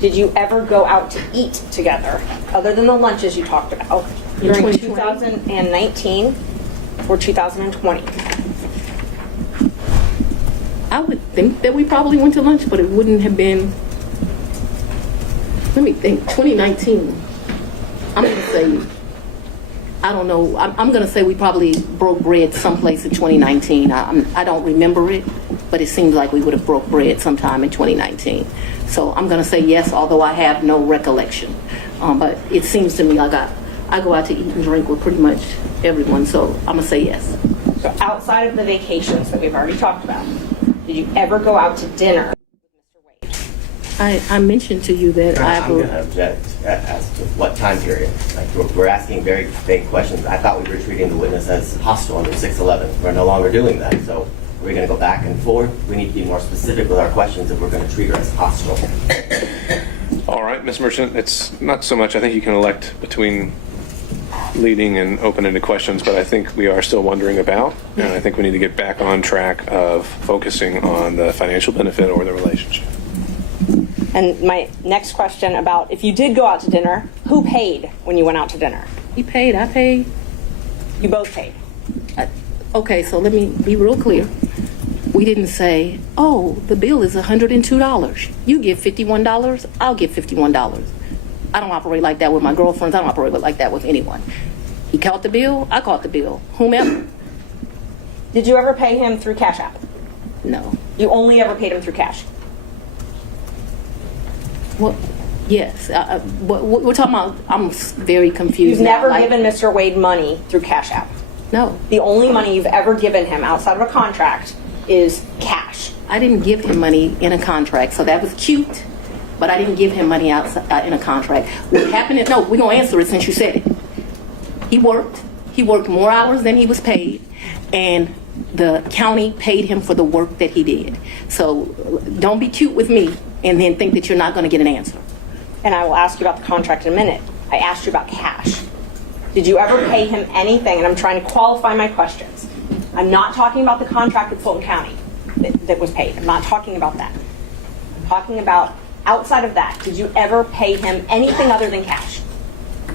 Did you ever go out to eat together, other than the lunches you talked about, during 2019 or 2020? I would think that we probably went to lunch, but it wouldn't have been, let me think, 2019. I'm going to say, I don't know, I'm going to say we probably broke bread someplace in 2019. I don't remember it, but it seems like we would have broke bread sometime in 2019. So I'm going to say yes, although I have no recollection. But it seems to me like I go out to eat and drink with pretty much everyone, so I'm going to say yes. So outside of the vacations that we've already talked about, did you ever go out to dinner with Mr. Wade? I mentioned to you that I'm going to object as to what time period. Like we're asking very vague questions. I thought we were treating the witness as hostile under 611. We're no longer doing that. So we're going to go back and forth. We need to be more specific with our questions if we're going to treat her as hostile. All right, Ms. Merchant, it's not so much, I think you can elect between leading and open-ended questions, but I think we are still wondering about, and I think we need to get back on track of focusing on the financial benefit or the relationship. And my next question about if you did go out to dinner, who paid when you went out to dinner? he paid, I paid. You both paid. Okay, so let me be real clear. We didn't say, oh, the bill is $102. You give $51, I'll give $51. I don't operate like that with my girlfriends. I don't operate like that with anyone. He caught the bill, I caught the bill. Whomever. Did you ever pay him through Cash App? No. You only ever paid him through cash? Well, yes. We're talking about, I'm very confused. You've never now. given Mr. Wade money through Cash App? No. The only money you've ever given him outside of a contract is cash. I didn't give him money in a contract, so that was cute, but I didn't give him money outside in a contract. What happened is, no, we're going to answer it since you said it. He worked more hours than he was paid, and the county paid him for the work that he did. So don't be cute with me and then think that you're not going to get an answer. And I will ask you about the contract in a minute. I asked you about cash. Did you ever pay him anything? And I'm trying to qualify my questions. I'm not talking about the contract with Fulton County that was paid. I'm not talking about that. I'm talking about outside of that. Did you ever pay him anything other than cash?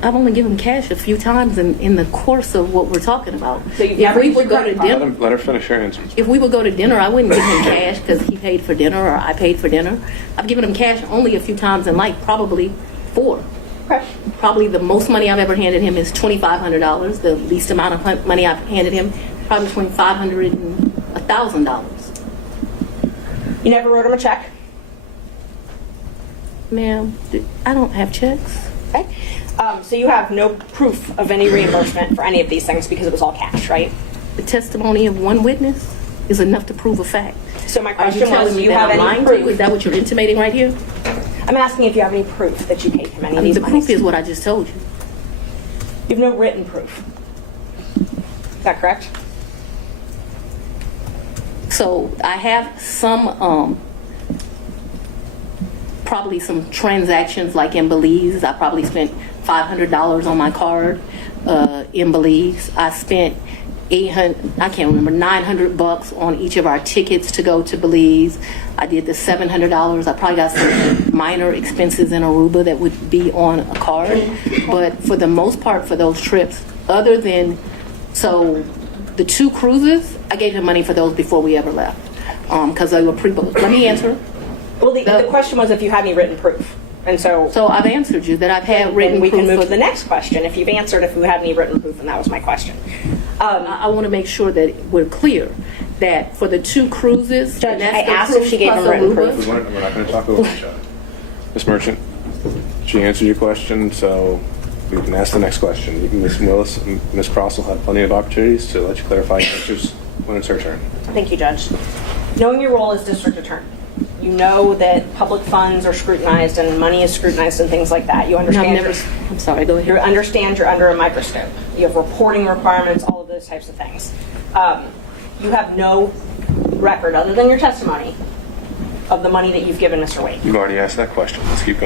I've only given cash a few times in the course of what we're talking about. So you've never if we used would your go to credit card? dinner, Let her finish her answer. if we would go to dinner, I wouldn't give him cash because he paid for dinner or I paid for dinner. I've given him cash only a few times in life, probably 4. Okay. Probably the most money I've ever handed him is $2,500. The least amount of money I've handed him, probably between $500 and $1,000. You never wrote him a check? Ma'am, I don't have checks. Okay. So you have no proof of any reimbursement for any of these things because it was all cash, right? The testimony of one witness is enough to prove a fact. So my Are you question telling was, do me you that have I'm any lying to you? Is proof? that what you're intimating right here? I'm asking if you have any proof that you paid him any of these The monies. proof is what I just told you. You have no written proof. Is that correct? So I have some, probably some transactions like in Belize. I probably spent $500 on my card in Belize. I spent $900 on each of our tickets to go to Belize. I did the $700. I probably got some minor expenses in Aruba that would be on a card. But for the most part, for those trips, other than, so the 2 cruises, I gave him money for those before we ever left because they were pre-booked. Let me answer. Well, the question was if you had any written proof. And so I've answered you that I've had written we proof. can move of- to the next question. If you've answered if you had any written proof, and that was my question. I want to make sure that we're clear that for the 2 cruises, Judge, and that's I the asked if cruise she gave plus him written Aruba. proof. We're not going to talk over each other. Ms. Merchant, she answered your question, so we can ask the next question. Ms. Willis and Ms. Cross will have plenty of opportunities to let you clarify your answers when it's her turn. Thank you, Judge. Knowing your role as district attorney, you know that public funds are scrutinized and money is scrutinized and things like that. You understand. I'm sorry, go You ahead. understand you're under a microscope. You have reporting requirements, all of those types of things. You have no record, other than your testimony, of the money that you've given Mr. Wade. You've already asked that question. Let's keep going.